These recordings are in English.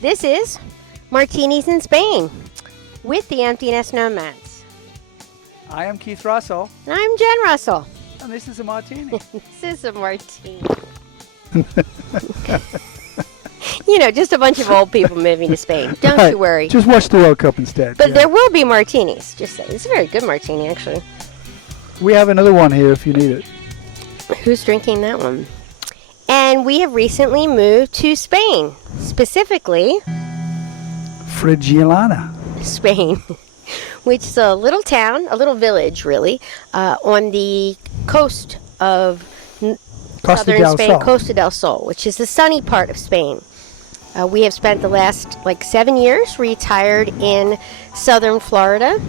This is Martinis in Spain with the EmptyNestNomads. I am Keith Russell. And I'm Jen Russell. And this is a martini. This is a martini. You know, just a bunch of old people moving to Spain. Don't you worry. Just watch the World Cup instead. But there will be martinis. Just say. It's a very good martini, actually. We have another one here if you need it. Who's drinking that one? And we have recently moved to Spain. Specifically, Frigilana. Spain. Which is a little town, a little village, really, on the coast of southern Spain, Costa del Sol, which is the sunny part of Spain. We have spent the last 7 years retired in southern Florida,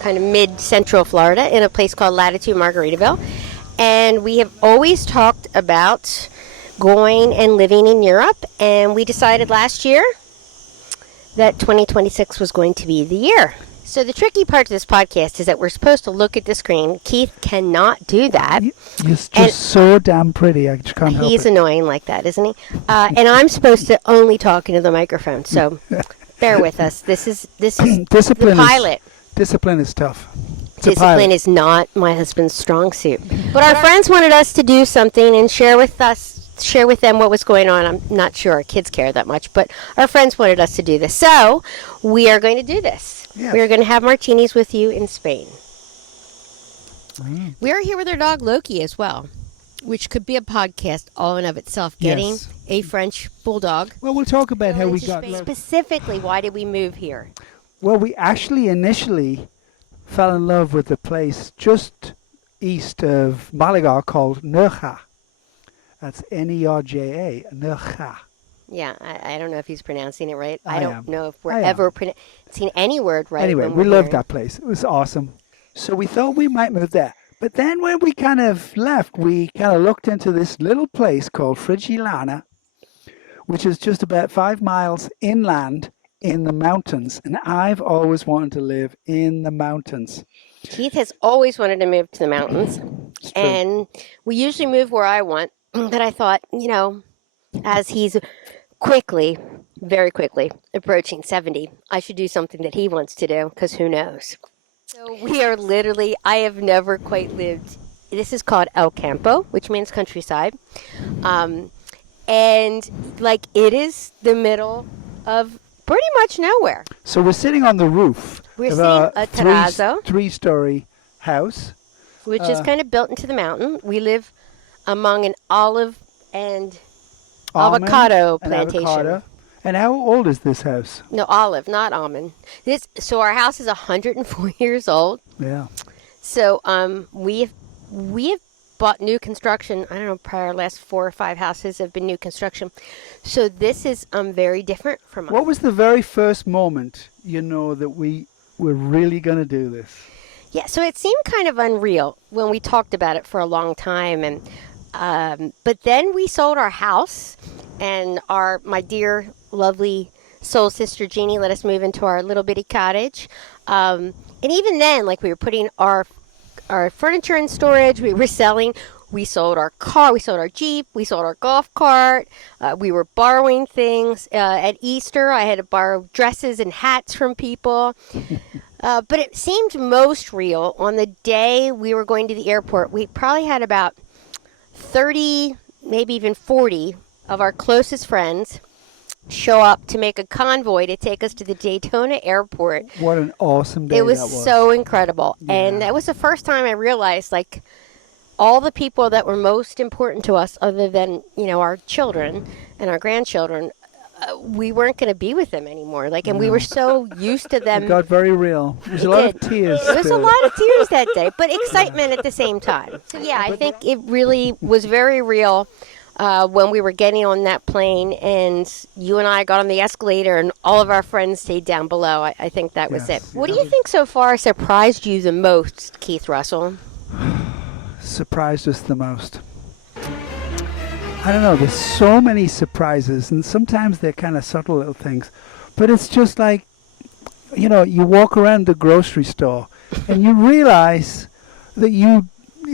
kind of mid-central Florida, in a place called Latitude Margaritaville. And we have always talked about going and living in Europe, and we decided last year that 2026 was going to be the year. So the tricky part of this podcast is that we're supposed to look at the screen. Keith cannot do that. He's just so damn pretty. I just can't help it. He's annoying like that, isn't he? And I'm supposed to only talk into the microphone. So bear with us. This is Discipline the pilot. Discipline is tough. Discipline is not my husband's strong suit. But our friends wanted us to do something and share with them what was going on. I'm not sure our kids care that much, but our friends wanted us to do this. So we are going to do this. Yes. We are going to have martinis with you in Spain. We are here with our dog Loki as well, which could be a podcast all in of itself, getting a French bulldog. Well, we'll talk about how we got... Specifically, why did we move here? Well, we actually initially fell in love with a place just east of Malaga called Nerja. That's Nerja, Nerja. Yeah, I don't know if he's pronouncing it right. I don't know if we're ever pronouncing any word right. Anyway, we loved that place. It was awesome. So we thought we might move there. But then when we kind of left, we kind of looked into this little place called Frigilana, which is just about 5 miles inland in the mountains. And I've always wanted to live in the mountains. Keith has always wanted to move to the mountains. And we usually move where I want. But I thought, as he's very quickly approaching 70, I should do something that he wants to do, because who knows? So we are literally, I have never quite lived, this is called El Campo, which means countryside. And it is the middle of pretty much nowhere. So we're sitting on the roof We're of sitting a terrazzo, three-story house, which is kind of built into the mountain. We live among an olive and avocado plantation. Avocado. And how old is this house? No, olive, not almond. So our house is 104 years old. Yeah. So we have bought new construction. I don't know, probably our last 4 or 5 houses have been new construction. So this is very different from What was the very first moment that we were really going to do this? Yeah, so it seemed kind of unreal when we talked about it for a long time, and but then we sold our house, and my dear, lovely soul sister Jeannie let us move into our little bitty cottage. And even then, we were putting our furniture in storage, we were selling. We sold our car, we sold our Jeep, we sold our golf cart. We were borrowing things. At Easter, I had to borrow dresses and hats from people. But it seemed most real on the day we were going to the airport. We probably had about 30, maybe even 40 of our closest friends show up to make a convoy to take us to the Daytona airport. What an awesome day that was. It was so incredible. Yeah. And that was the first time I realized, all the people that were most important to us, other than, our children and our grandchildren, we weren't going to be with them anymore. And we were so used to them. It got very real. There's a lot of tears. There was a lot of tears that day, but excitement at the same time. So, yeah, I think it really was very real when we were getting on that plane and you and I got on the escalator and all of our friends stayed down below. I think that was it. What do you think so far surprised you the most, Keith Russell? Surprised us the most? I don't know. There's so many surprises, and sometimes they're kind of subtle little things. But it's just you walk around the grocery store and you realize that you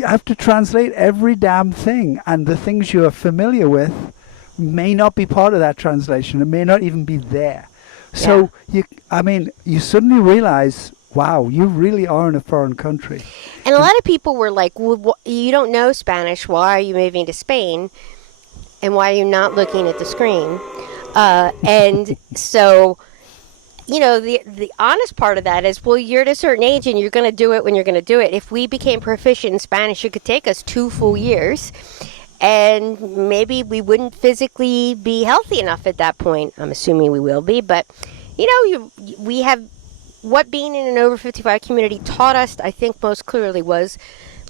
have to translate every damn thing, and the things you're familiar with may not be part of that translation. It may not even be there. So you suddenly realize, wow, you really are in a foreign country. And a lot of people were like, well, you don't know Spanish. Why are you moving to Spain? And why are you not looking at the screen? And so, the honest part of that is, well, you're at a certain age and you're going to do it when you're going to do it. If we became proficient in Spanish, it could take us 2 full years. And maybe we wouldn't physically be healthy enough at that point. I'm assuming we will be. But, we have what being in an over 55 community taught us, I think, most clearly was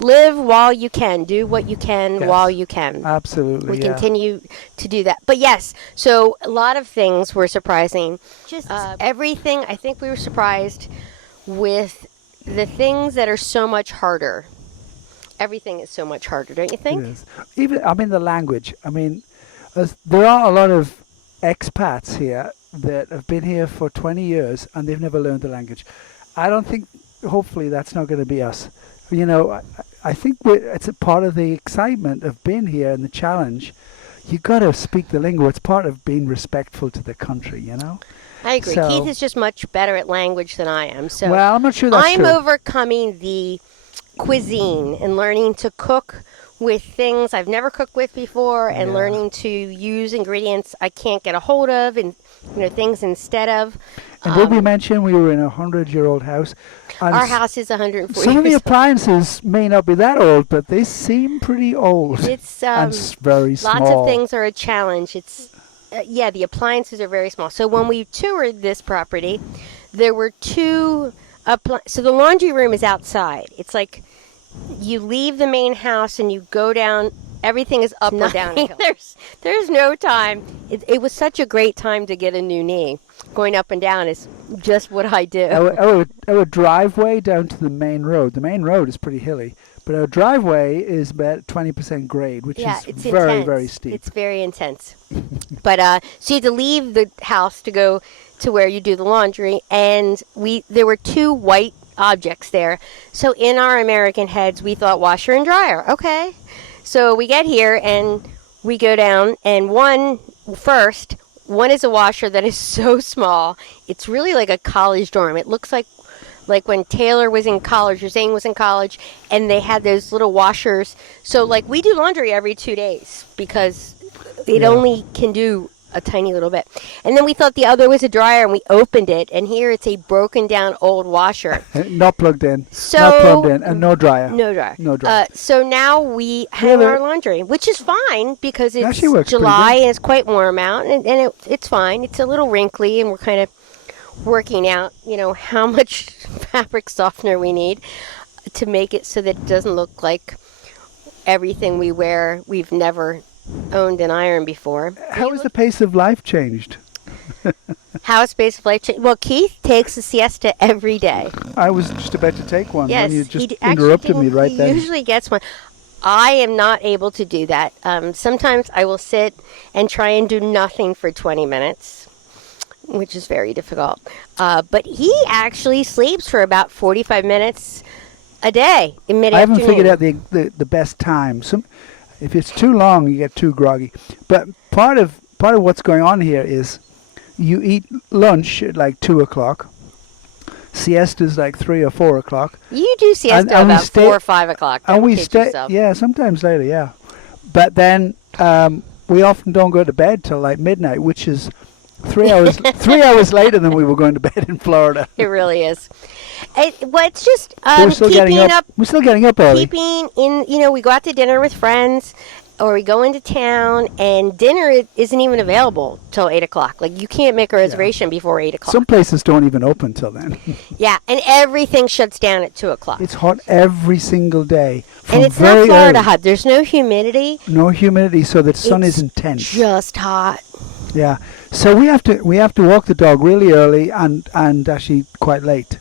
live while you can. Do what you can while you can. Absolutely. We continue to do that. But yes, so a lot of things were surprising. Just everything, I think we were surprised with the things that are so much harder. Everything is so much harder, don't you think? It is. Even, the language. There are a lot of expats here that have been here for 20 years and they've never learned the language. I don't think, hopefully, that's not going to be us. I think it's a part of the excitement of being here and the challenge. You got to speak the lingo. It's part of being respectful to the country, I agree. So, Keith is just much better at language than I am. So well, I'm not sure that's true. I'm overcoming the cuisine and learning to cook with things I've never cooked with before, and learning to use ingredients I can't get a hold of, and things instead of. And did we mention we were in a 100-year-old house? And our house is 140 some of the years appliances may not be that old, but they seem pretty old. It's and very small. Lots of things are a challenge. It's the appliances are very small. So when we toured this property, there were 2 so the laundry room is outside. It's like you leave the main house and you go down. Everything is up or down. There's no time. It was such a great time to get a new knee. Going up and down is just what I do. Our driveway down to the main road. The main road is pretty hilly, but our driveway is about 20% grade, which is it's very, intense. very steep. It's very intense. But so you had to leave the house to go to where you do the laundry, and there were 2 white objects there. So in our American heads, we thought washer and dryer. Okay. So we get here and we go down, and one is a washer that is so small. It's really like a college dorm. It looks like when Taylor was in college or Zane was in college, and they had those little washers. So like we do laundry every 2 days because it only can do a tiny little bit. And then we thought the other was a dryer, and we opened it, and here it's a broken down old washer. Not plugged in. So, not plugged in, and no dryer. No dryer. No dryer. So now we hang our laundry, which is fine because it's July and it's quite warm out, and it's fine. It's a little wrinkly, and we're kind of working out, how much fabric softener we need to make it so that it doesn't look like everything we wear we've never owned an iron before. How has the pace of life changed? How has the pace of life changed? Well, Keith takes a siesta every day. I was just about to take one yes, when you just interrupted me right then. He usually gets one. I am not able to do that. Sometimes I will sit and try and do nothing for 20 minutes, which is very difficult. But he actually sleeps for about 45 minutes a day in mid-afternoon. I haven't figured out the best time. If it's too long, you get too groggy. But part of what's going on here is you eat lunch at like 2 o'clock. Siesta's like 3 or 4 o'clock. You do siesta about 4 or 5 o'clock. And we stay, sometimes later, yeah. But then we often don't go to bed till like midnight, which is 3 hours 3 hours later than we were going to bed in Florida. It really is. It's just we're still getting up. We're still getting up early. Keeping in, we go out to dinner with friends, or we go into town, and dinner isn't even available till 8 o'clock. Like, you can't make a reservation before 8 o'clock. Some places don't even open till then. Yeah, and everything shuts down at 2 o'clock. It's hot every single day. And it's not Florida hot. There's no humidity. No humidity, so the sun is intense. Just hot. Yeah. So we have to walk the dog really early and actually quite late.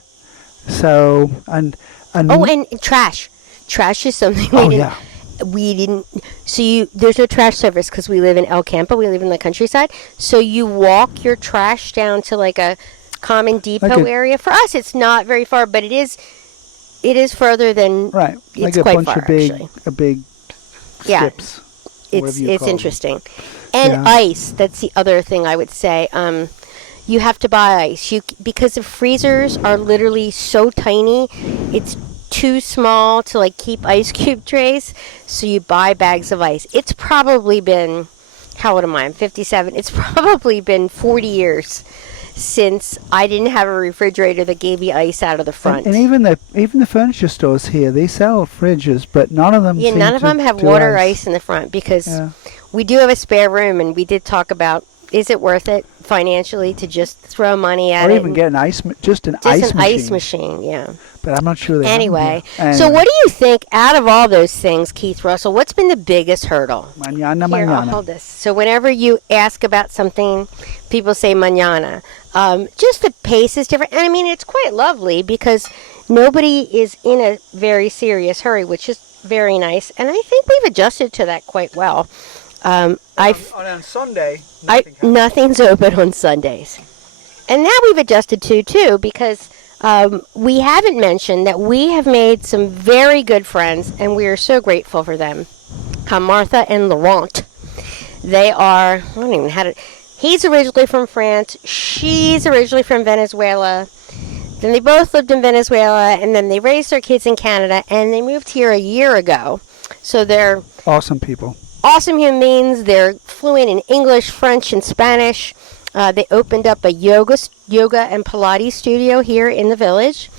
So and trash. Trash is something we didn't. So there's no trash service because we live in El Campo. We live in the countryside. So you walk your trash down to like a common depot area. For us, it's not very far, but it is further than right. It's like quite a bunch far, of big actually. skips. It's interesting. And Yeah. ice. That's the other thing I would say. You have to buy ice. Because the freezers are literally so tiny, it's too small to like keep ice cube trays. So you buy bags of ice. It's probably been, how old am I? I'm 57. It's probably been 40 years since I didn't have a refrigerator that gave me ice out of the front. And even the furniture stores here, they sell fridges, but none of them Yeah, seem none of to them have do water ice in the front because Yeah. we do have a spare room, and we did talk about, is it worth it financially to just throw money at Or it? even and get an ice, just an just ice an machine. ice machine, yeah. But I'm not sure they have them Anyway, here. so what do you think out of all those things, Keith Russell, what's been the biggest hurdle? Mañana, Here, I'll mañana. hold this. So whenever you ask about something, people say mañana. Just the pace is different. And I mean, it's quite lovely because nobody is in a very serious hurry, which is very nice. And I think we've adjusted to that quite well. On Sunday, Nothing's open on Sundays. And that we've adjusted to, too, because we haven't mentioned that we have made some very good friends, and we are so grateful for them. Martha and Laurent. They are, I don't even know how to, he's originally from France, she's originally from Venezuela. Then they both lived in Venezuela, and then they raised their kids in Canada, and they moved here a year ago. So they're awesome people. awesome human beings. They're fluent in English, French, and Spanish. They opened up a yoga and Pilates studio here in the village.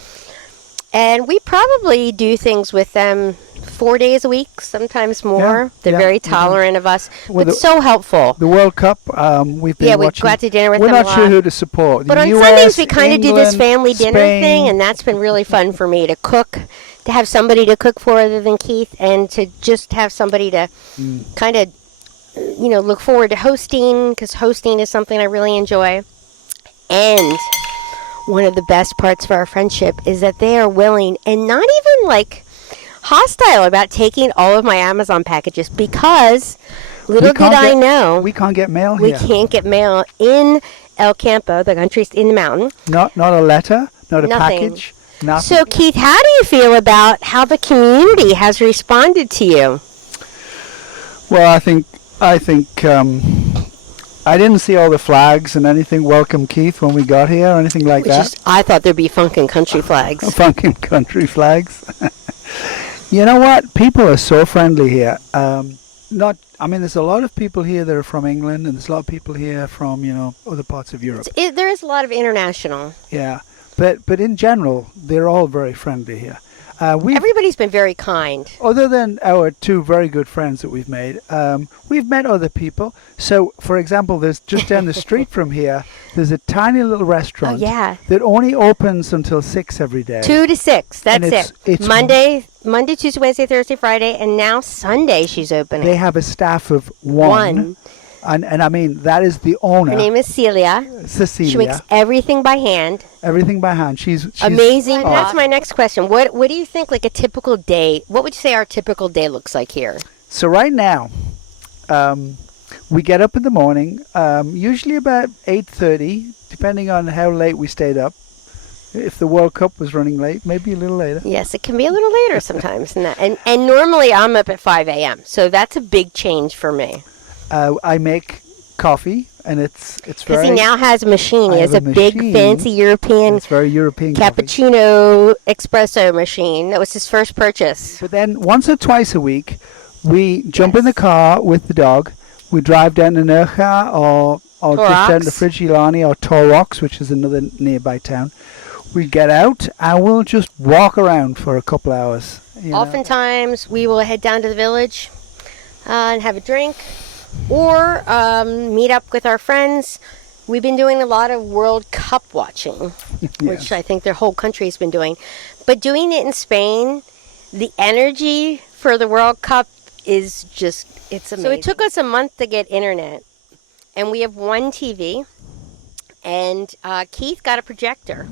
And we probably do things with them 4 days a week, sometimes more. Yeah, They're yeah, very mhm. tolerant of us, Well, but so helpful. The World Cup, we've been Yeah, we watching. go out to dinner with We're them not a sure lot. who to support. But The on US, Sundays, we kind of do this England, family dinner Spain. thing, and that's been really fun for me to cook, to have somebody to cook for other than Keith, and to just have somebody to kind of, look forward to hosting, because hosting is something I really enjoy. And one of the best parts of our friendship is that they are willing and not even like hostile about taking all of my Amazon packages, because little did I know we can't get mail we here. can't get mail in El Campo, the country's in the mountain. Not a letter, not a Nothing. package, nothing. So, Keith, how do you feel about how the community has responded to you? Well, I think I didn't see all the flags and anything. Welcome, Keith, when we got here, or anything like that. I thought there'd be funkin' country flags. Funky country flags. You know what? People are so friendly here. There's a lot of people here that are from England, and there's a lot of people here from, other parts of Europe. There is a lot of international. Yeah. But in general, they're all very friendly here. Everybody's been very kind. Other than our two very good friends that we've made, we've met other people. So, for example, there's just down the street from here, there's a tiny little restaurant that only opens until 6 every day. 2 to 6, that's And it. it's Monday, Tuesday, Wednesday, Thursday, Friday, and now Sunday she's opening. They have a staff of one. And I mean, that is the owner. Her name is Celia. Cecilia. She makes everything by hand. Everything by hand. She's amazing. awesome. That's my next question. What do you think, like a typical day? What would you say our typical day looks like here? So right now, we get up in the morning, usually about 8:30, depending on how late we stayed up. If the World Cup was running late, maybe a little later. Yes, it can be a little later sometimes. And normally I'm up at 5 a.m., so that's a big change for me. I make coffee, and it's very... Because he now has a machine. He has a big, fancy European... It's very European cappuccino espresso machine. That was his first purchase. But then once or twice a week, we jump in the car with the dog. We drive down to Nerja or just down to Frigilani or Torrox, which is another nearby town. We get out and we'll just walk around for a couple hours. Oftentimes, we will head down to the village and have a drink, or meet up with our friends. We've been doing a lot of World Cup watching, which I think their whole country has been doing. But doing it in Spain, the energy for the World Cup is just, it's amazing. So it took us a month to get internet, and we have one TV, and Keith got a projector.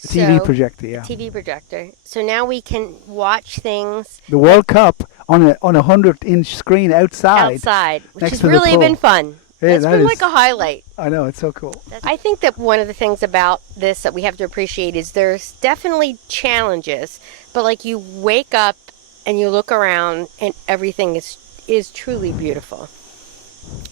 TV projector, yeah. TV projector. So now we can watch things. The World Cup on a 100-inch screen outside, which has really been fun. Yeah, it's been like a highlight. I know, it's so cool. I think that one of the things about this that we have to appreciate is there's definitely challenges, but like you wake up and you look around and everything is truly beautiful.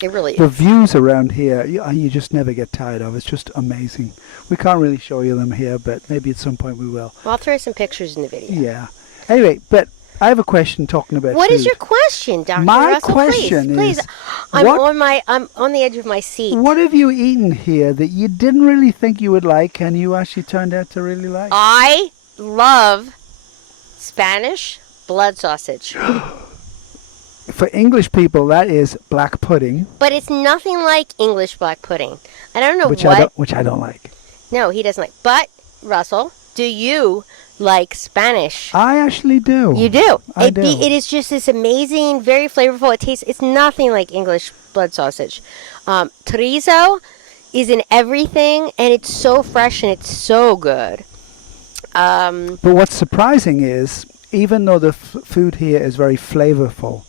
It really The is. views around here, you just never get tired of. It's just amazing. We can't really show you them here, but maybe at some point we will. Well, I'll throw some pictures in the video. Yeah. Anyway, but I have a question talking about What food. is your question, Dr. My Russell? question Please. is, I'm what- on the edge of my seat. What have you eaten here that you didn't really think you would like and you actually turned out to really like? I love Spanish blood sausage. For English people, that is black pudding, But it's nothing like English black pudding. I don't know which I don't like. No, he doesn't like. But, Russell, do you like Spanish? I actually do. You do. I do. It is just this amazing, very flavorful. It's nothing like English blood sausage. Chorizo is in everything, and it's so fresh and it's so good. But what's surprising is, even though the food here is very flavorful,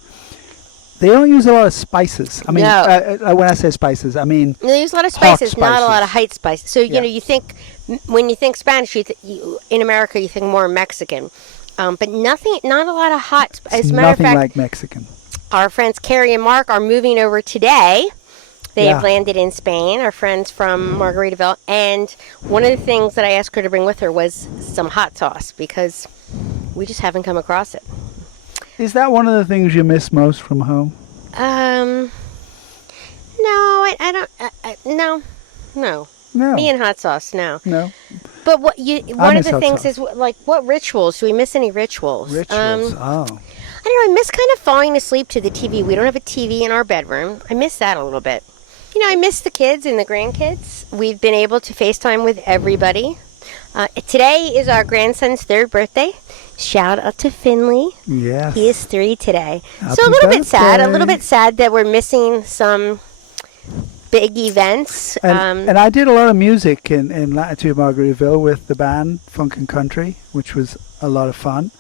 they don't use a lot of spices. I mean, No. when I say spices, I mean They use a lot of Hot spices, not a lot of spices. height spices. So, Yeah. you think, when you think Spanish, in America, you think more Mexican. But not a lot of hot spices. As a matter of nothing fact, like Mexican. our friends Carrie and Mark are moving over today. They have Yeah. landed in Spain, our friends from Margaritaville. And one of the things that I asked her to bring with her was some hot sauce because we just haven't come across it. Is that one of the things you miss most from home? No, I don't. No. No. Me and hot sauce, no. No. But one of miss the hot things sauce. is like, what rituals? Do we miss any rituals? Rituals. I don't know. I miss kind of falling asleep to the TV. We don't have a TV in our bedroom. I miss that a little bit. I miss the kids and the grandkids. We've been able to FaceTime with everybody. Today is our grandson's 3rd birthday. Shout out to Finley. Yes. He is 3 today. Happy So a little bit sad. A birthday. little bit sad that we're missing some big events. And I did a lot of music in Latitude Margaritaville with the band Funk and Country, which was a lot of fun.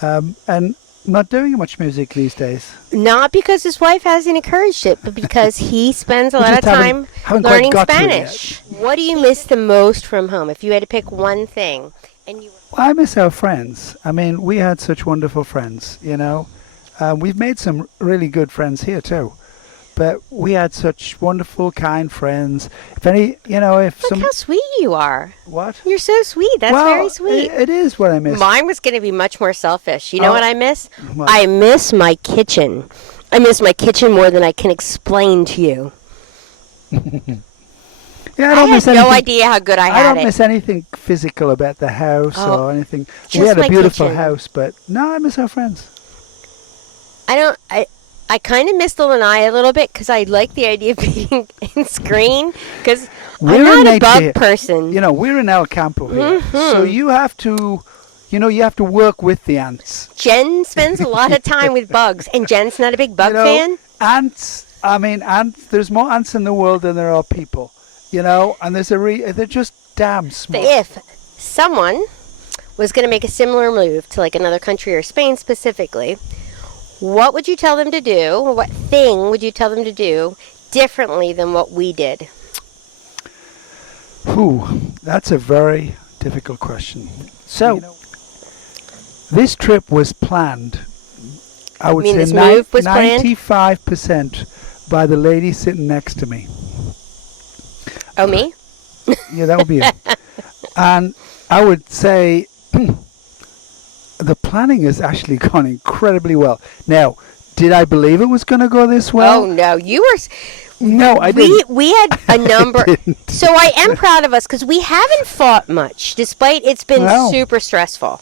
And not doing much music these days. Not because his wife hasn't encouraged it, but because he spends a lot of just haven't- time haven't quite learning got to it yet. Spanish. What do you miss the most from home? If you had to pick one thing, and you Well, I miss our friends. I mean, we had such wonderful friends, We've made some really good friends here too. But we had such wonderful, kind friends. If look how sweet you are. What? You're so sweet. That's well, very sweet. It is what I miss. Mine was going to be much more selfish. You know Oh. what I miss? What? I miss my kitchen. I miss my kitchen more than I can explain to you. Yeah, I don't miss had anything. no idea how good I I had don't it. miss anything physical about the house Oh, or anything. We just had a my beautiful kitchen. house, but no, I miss our friends. I kind of miss the lanai a little bit because I like the idea of being in screen because I'm We're in not a nature bug here. person. We're in El Campo here, Mm-hmm. so you have to work with the ants. Jen spends a lot of time with bugs, and Jen's not a big bug fan. Ants. I mean, ants. There's more ants in the world than there are people. And there's they're just damn smart. If someone was going to make a similar move to like another country or Spain specifically, what would you tell them to do? Or what thing would you tell them to do differently than what we did? That's a very difficult question. So, this trip was planned. I would mean say this move was planned? 95% by the lady sitting next to me. Oh, me? Yeah, that would be it. And I would say the planning has actually gone incredibly well. Now, did I believe it was going to go this well? Oh no, you were. No, I didn't. We had a number. didn't. So I am proud of us because we haven't fought much, despite it's been No. super stressful.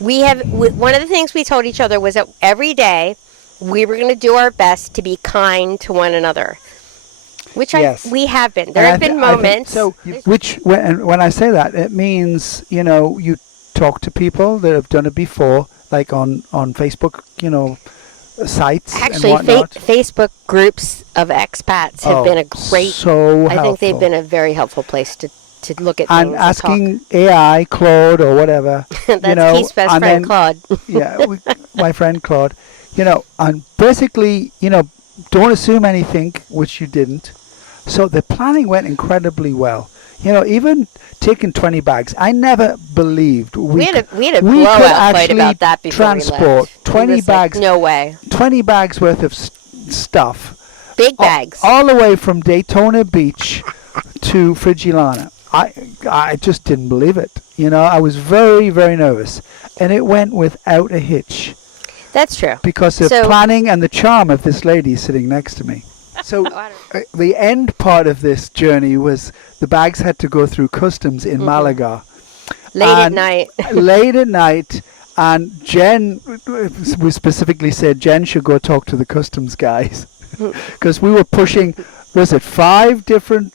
One of the things we told each other was that every day we were going to do our best to be kind to one another, which Yes. we have been. There And have I been thi- I think- moments. So, when I say that, it means you talk to people that have done it before, like on Facebook, sites Actually, and whatnot. Facebook groups of expats have been a great. So I think they've helpful. been a very helpful place to look at things And and asking AI, Claude, or whatever. talk. That's Keith's best and friend, then- Claude. Yeah, my friend Claude. And basically, don't assume anything, which you didn't. So the planning went incredibly well. Even taking 20 bags, I never believed We had a could blowout fight actually about that before transport we left. 20 It was like, bags. no way. 20 bags worth of stuff Big bags. All the way from Daytona Beach to Frigilana. I just didn't believe it. I was very, very nervous. And it went without a hitch. That's true. Because of planning and the charm of this lady sitting next to me. So the end part of this journey was the bags had to go through customs in Malaga. Late at night. Late at night. And Jen, we specifically said Jen should go talk to the customs guys. Because we were pushing, was it 5 different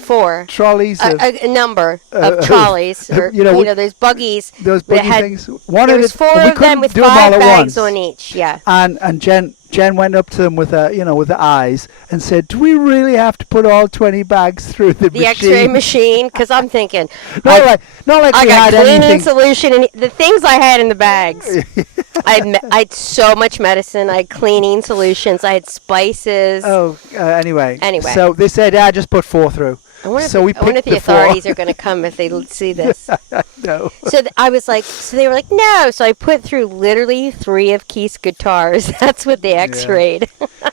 4 trolleys? A number of trolleys. Or, those buggies. Those buggy things. There was 4 of them with 5 bags on each. Yeah. And Jen went up to them with the eyes and said, "Do we really have to put all 20 bags through the machine?" The X-ray machine, because I'm thinking, not like I we got had cleaning anything. solution and the things I had in the bags. I had so much medicine. I had cleaning solutions. I had spices. Anyway. Anyway. So they said, just put 4 through. I wonder if We picked the authorities are going to come if they see this. No. So I was like, so they were like, no. So I put through literally 3 of Keith's guitars. That's what they X-rayed.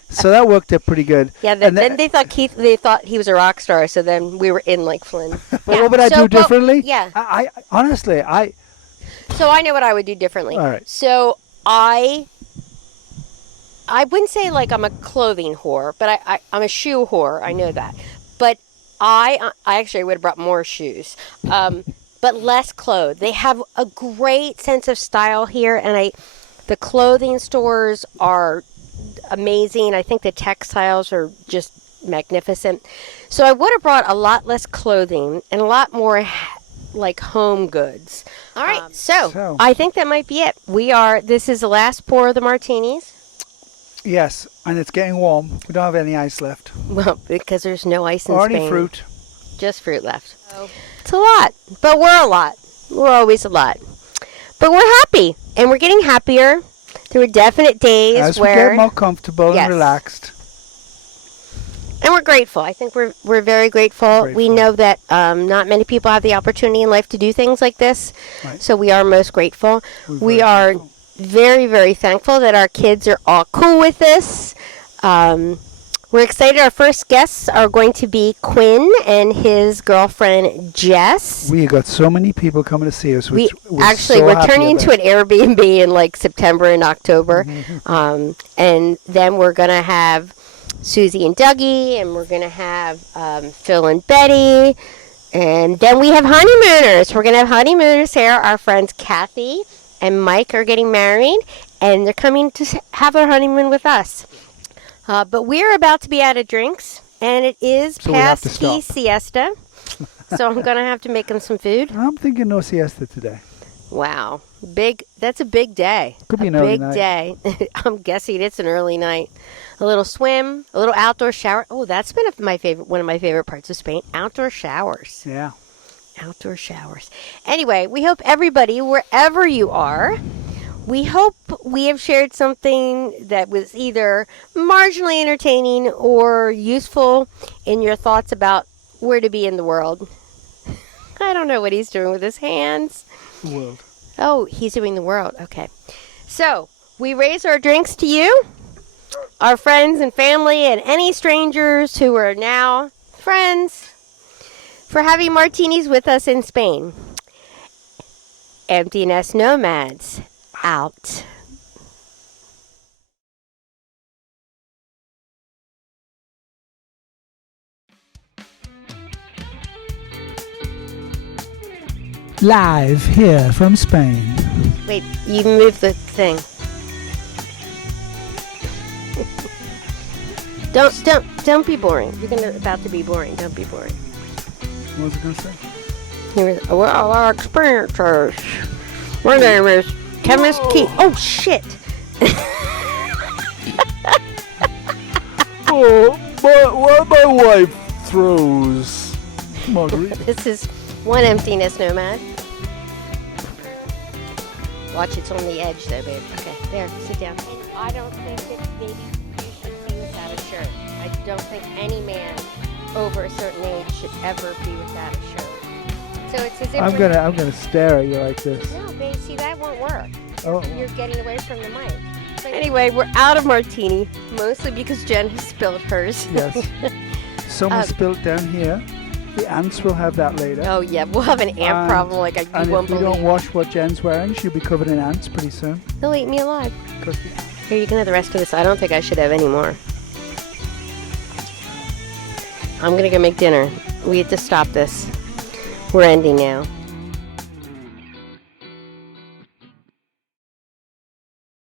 So that worked out pretty good. Yeah. Then they thought he was a rock star. So then we were in like Flynn. What would I do differently? Yeah. I honestly. So I know what I would do differently. All right. So I wouldn't say like I'm a clothing whore, but I'm a shoe whore. I know that. But I actually would have brought more shoes, but less clothes. They have a great sense of style here, and the clothing stores are amazing. I think the textiles are just magnificent. So I would have brought a lot less clothing and a lot more like home goods. All right, so I think that might be it. This is the last pour of the martinis. Yes, and it's getting warm. We don't have any ice left. Well, because there's no ice in or Spain. any fruit. Just fruit left. It's a lot, but we're a lot. We're always a lot. But we're happy, and we're getting happier. There were definite days As where... we get more comfortable and relaxed. And we're grateful. I think we're very grateful. We know that not many people have the opportunity in life to do things like this. Right. So we are most grateful. We are very, very thankful that our kids are all cool with this. We're excited. Our first guests are going to be Quinn and his girlfriend Jess. We got so many people coming to see us. We're turning into an Airbnb in like September and October. And then we're going to have Susie and Dougie, and we're going to have Phil and Betty. And then we have honeymooners. We're going to have honeymooners here. Our friends Kathy and Mike are getting married, and they're coming to have their honeymoon with us. But we're about to be out of drinks, and it is past tea siesta. So I'm going to have to make them some food. I'm thinking no siesta today. Wow. That's a big day. Could be an early night. Big day. I'm guessing it's an early night. A little swim, a little outdoor shower. Oh, that's been one of my favorite parts of Spain. Outdoor showers. Yeah. Outdoor showers. Anyway, we hope everybody, wherever you are, we hope we have shared something that was either marginally entertaining or useful in your thoughts about where to be in the world. I don't know what he's doing with his hands. The world. Oh, he's doing the world. Okay. So, we raise our drinks to you, our friends and family, and any strangers who are now friends, for having martinis with us in Spain. Empty Nest Nomads, out. Live here from Spain. Wait, you moved the thing. Don't be boring. You're about to be boring. Don't be boring. What was it going to say? Well, our experiences. My name is Chemist Keith. Oh, shit. My wife throws margarita. This is one emptiness nomad. Watch, it's on the edge though, babe. Okay, there, sit down. I don't think that maybe you should be without a shirt. I don't think any man over a certain age should ever be without a shirt. So it's as if I'm gonna stare at you like this. No, babe, see, that won't work. Oh. You're getting away from the mic. So Anyway, we're out of martini, mostly because Jen has spilled hers. Yes. Some spilled down here. The ants will have that later. Oh yeah, we'll have an ant problem like you And won't if we don't believe. wash what Jen's wearing, she'll be covered in ants pretty soon. They'll eat me alive. 'Cause Here, you can have the rest of this. I don't think I should have any more. I'm gonna go make dinner. We have to stop this. We're ending now.